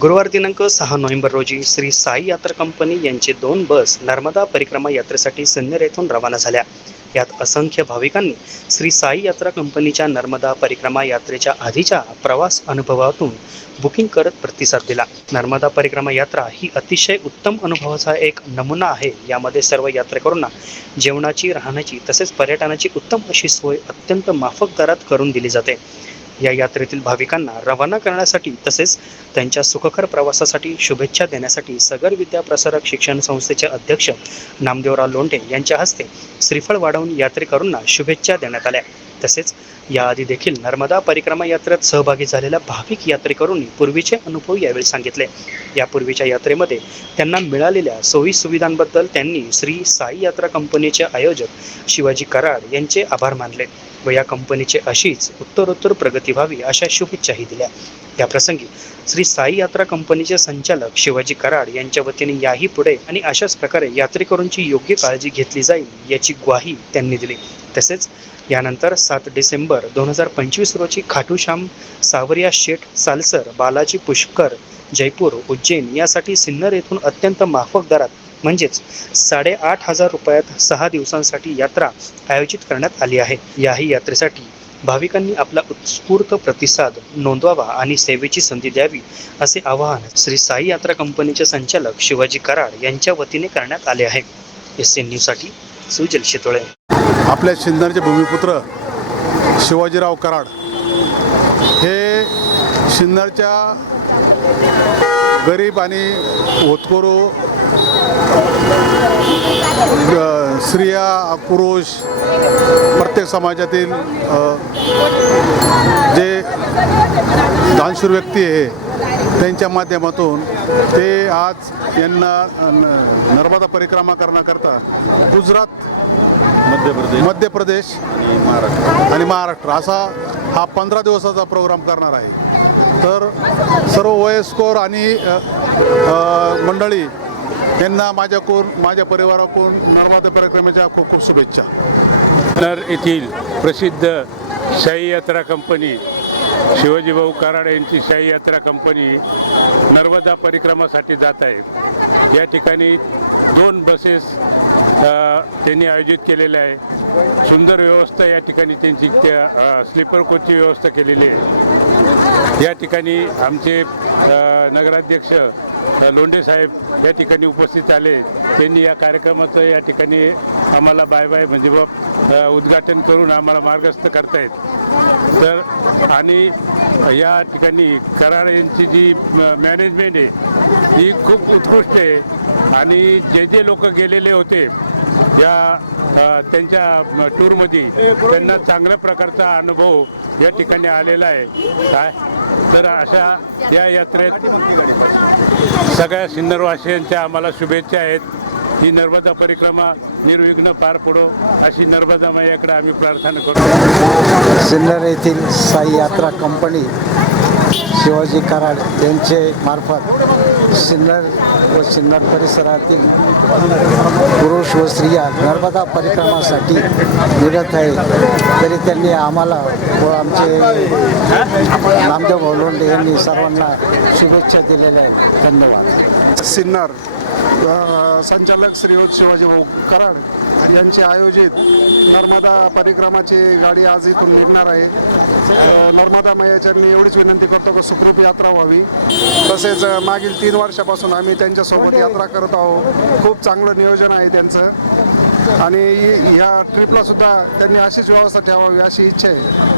गुरुवार दिनांक सहा नोव्हेंबर रोजी श्री साई यात्रा कंपनी यांचे दोन बस नर्मदा परिक्रमा यात्रेसाठी सिन्नर येथून रवाना झाल्या. यात असंख्य भाविकांनी श्री साई यात्रा कंपनीच्या नर्मदा परिक्रमा यात्रेच्या आधीच्या प्रवास अनुभवातून बुकिंग करत प्रतिसाद दिला. नर्मदा परिक्रमा यात्रा ही अतिशय उत्तम अनुभवाचा एक नमुना आहे. यामध्ये सर्व यात्रेकरूंना जेवणाची राहण्याची तसेच पर्यटनाची उत्तम अशी सोय अत्यंत माफक दरात करून दिली जाते. या यात्रेतील भाविकांना रवाना करण्यासाठी तसेच त्यांच्या सुखकर प्रवासासाठी शुभेच्छा देण्यासाठी सगर विद्या प्रसारक शिक्षण संस्थेचे अध्यक्ष नामदेवराव लोंढे यांच्या हस्ते श्रीफळ वाढवून यात्रेकरूंना शुभेच्छा देण्यात आल्या. तसेच याआधी देखील नर्मदा परिक्रमा यात्रेत सहभागी झालेल्या भाविक यात्रेकरूंनी पूर्वीचे अनुभव यावेळी सांगितले. यापूर्वीच्या यात्रेमध्ये त्यांना मिळालेल्या सोयी सुविधांबद्दल त्यांनी श्री साई यात्रा कंपनीचे आयोजक शिवाजी कराड यांचे आभार मानले व या कंपनीचे अशीच उत्तरोत्तर प्रगती व्हावी अशा शुभेच्छाही दिल्या. याप्रसंगी श्री साई यात्रा कंपनीचे संचालक शिवाजी कराड यांच्या वतीने याही पुढे आणि अशाच प्रकारे यात्रेकरूंची योग्य काळजी घेतली जाईल याची ग्वाही त्यांनी दिली. तसेच यानंतर सात डिसेंबर दोन हजार पंचवीस रोजी खाटूश्याम सावरिया शेठ सालसर बालाजी पुष्कर जयपूर उज्जैन यासाठी सिन्नर येथून अत्यंत माफक दरात म्हणजेच साडेआठ हजार रुपयात सहा दिवसांसाठी यात्रा आयोजित करण्यात आली आहे. याही यात्रेसाठी भाविकांनी आपला उत्स्फूर्त प्रतिसाद नोंदवावा आणि सेवेची संधी द्यावी असे आवाहन श्री साई यात्रा कंपनीचे संचालक शिवाजी कराड यांच्या वतीने करण्यात आले आहे. एस एन न्यूजसाठी सुजल शितोळे. आपल्या शिंदरचे भूमिपुत्र शिवाजीराव दानशूर व्यक्ती आहे. त्यांच्या माध्यमातून त्यांना नर्मदा परिक्रमा करण्याकरता गुजरात मध्य प्रदेश आणि महाराष्ट्र असा हा पंधरा दिवसाचा प्रोग्राम करणार आहे. तर सर्व वयस्कर आणि माझ्याकडून माझ्या परिवाराकडून नर्मदा परिक्रमेच्या खूप खूप शुभेच्छा. नर येथील प्रसिद्ध यात्रा कंपनी कराड यांची शाही यात्रा कंपनी नर्मदा परिक्रमासाठी जात आहे. या ठिकाणी दोन बसेस त्यांनी आयोजित केलेल्या आहे. सुंदर व्यवस्था या ठिकाणी त्यांची त्या स्लीपर कोचची व्यवस्था केलेली आहे. या ठिकाणी आमचे नगराध्यक्ष लोंढे साहेब या ठिकाणी उपस्थित आले त्यांनी या कार्यक्रमाचं या ठिकाणी आम्हाला बाय बाय म्हणजे बा उद्घाटन करून आम्हाला मार्गस्थ करतायत. तर आणि या ठिकाणी कराड यांची जी म- मॅनेजमेंट आहे ही खूप उत्कृष्ट आहे. आणि जे जे लोक गेलेले होते या त्यांच्या टूरमध्ये त्यांना चांगल्या प्रकारचा अनुभव या ठिकाणी आलेला आहे. काय तर अशा या यात्रेत सगळ्या सिन्नरवासियांच्या आम्हाला शुभेच्छा आहेत ही नर्मदा परिक्रमा निर्विघ्न पार पडो अशी नर्मदा मैयाकडे आम्ही प्रार्थना करतो. सिन्नर येथील साई यात्रा सिन्नर सिन्नर परिसरातील पुरुष व स्त्रिया निरत आहे. तरी त्यांनी आम्हाला शुभेच्छा दिलेल्या आहेत. धन्यवाद. संचालक श्रीयुत शिवाजीभाऊ कराड यांची आयोजित नर्मदा परिक्रमाची गाडी आज इथून निघणार आहे. नर्मदा मैयाचरणी एवढीच विनंती करतो की सुखरूप यात्रा व्हावी. तीन वर्षापासून आम्ही त्यांच्यासोबत यात्रा करत आहोत. खूप चांगलं नियोजन आहे त्यांचं. आणि या ट्रिपला सुद्धा त्यांनी अशीच व्यवस्था ठेवावी अशी इच्छा आहे.